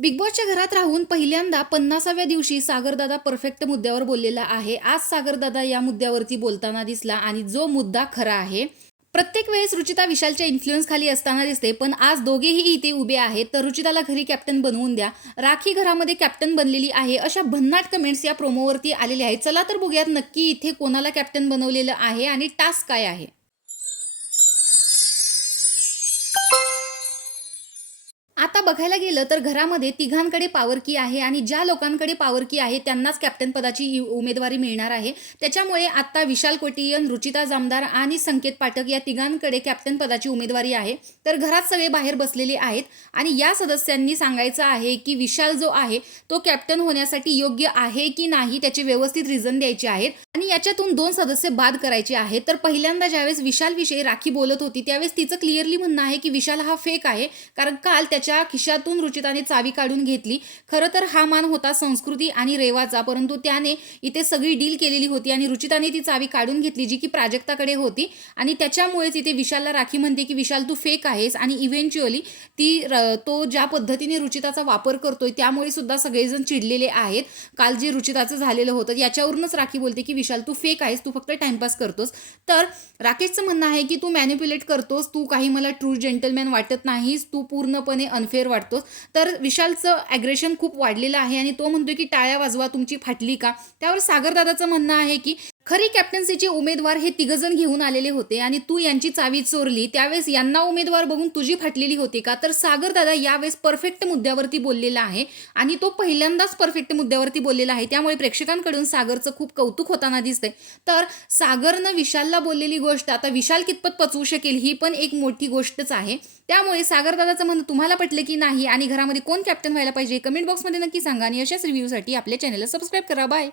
Big बॉसच्या घरात राहून पहिल्यांदा 50व्या दिवशी सागरदादा परफेक्ट मुद्द्यावर बोललेला आहे. आज सागरदादा या मुद्द्यावरती बोलताना दिसला आणि जो मुद्दा खरा आहे. प्रत्येक वेळेस रुचिता विशालच्या इन्फ्लुअन्स खाली असताना दिसते, पण आज दोघेही इथे उभे आहेत. तर रुचिताला घरी कॅप्टन बनवून द्या, राखी घरामध्ये कॅप्टन बनलेली आहे, अशा भन्नाट कमेंट्स या प्रोमोवरती आलेल्या आहेत. चला तर बघूयात नक्की इथे कोणाला कॅप्टन बनवलेलं आहे आणि टास्क काय आहे. आता बघायला गेलं तर घरामध्ये तिघांकडे पॉवर की आहे आणि ज्या लोकांकडे पॉवर की आहे त्यांनाच कॅप्टन पदाची उमेदवारी मिळणार आहे. त्याच्यामुळे आता विशाल कोटियन, रुचिता जामदार आणि संकेत पाठक या तिघांकडे कॅप्टन पदाची उमेदवारी आहे. तर घरात सगळे बाहेर बसलेले आहेत आणि या सदस्यांनी सांगायचं आहे की विशाल जो आहे तो कॅप्टन होण्यासाठी योग्य आहे की नाही, त्याचे व्यवस्थित रिझन द्यायचे आहेत आणि याच्यातून 2 सदस्य बाद करायचे आहेत. तर पहिल्यांदा ज्यावेळेस विशालविषयी राखी बोलत होती त्यावेळेस तिचं क्लिअरली म्हणणं आहे की विशाल हा फेक आहे, कारण काल त्याच्या खिशातून रुचिताने चावी काढून घेतली. खरं तर हा मान होता संस्कृती आणि रेवाचा, परंतु त्याने इथे सगळी डील केलेली होती आणि रुचिताने ती चावी काढून घेतली जी की प्राजक्ताकडे होती आणि त्याच्यामुळेच इथे विशालला राखी म्हणते की विशाल तू फेक आहेस आणि इव्हेंच्युअली तो ज्या पद्धतीने रुचिताचा वापर करतोय त्यामुळे सुद्धा सगळेजण चिडलेले आहेत. काल जे रुचिताचं झालेलं होतं याच्यावरूनच राखी बोलते की विशाल तू फेक आहेस, तू फक्त टाइमपास करतोस. तर राकेशचं म्हणणं आहे की तू मॅनिप्युलेट करतोस, तू काही मला ट्रू जेंटलमॅन वाटत नाहीस, तू पूर्णपणे अनफेअर वाटतोस. तर विशालचं ॲग्रेशन खूप वाढलेलं आहे आणि तो म्हणतोय की टाळ्या वाजवा, तुमची फाटली का. त्यावर सागरदादाचं म्हणणं आहे की खरी कॅप्टन्सीचे उमेदवार हे तिघजण घेऊन आलेले होते आणि तू यांची चावी चोरली, त्यावेळेस यांना उमेदवार बघून तुझी फाटलेली होती का. तर सागरदादा यावेळेस परफेक्ट मुद्द्यावरती बोललेला आहे आणि तो पहिल्यांदाच परफेक्ट मुद्द्यावरती बोललेला आहे. त्यामुळे प्रेक्षकांकडून सागरचं खूप कौतुक होताना दिसतंय. तर सागरनं विशालला बोललेली गोष्ट आता विशाल कितपत पचवू शकेल ही पण एक मोठी गोष्टच आहे. त्यामुळे सागरदादाचं म्हणणं तुम्हाला पटलं की नाही आणि घरामध्ये कोण कॅप्टन व्हायला पाहिजे कमेंट बॉक्समध्ये नक्की सांगा आणि अशाच रिव्ह्यूसाठी आपल्या चॅनलला सबस्क्राईब करा. बाय.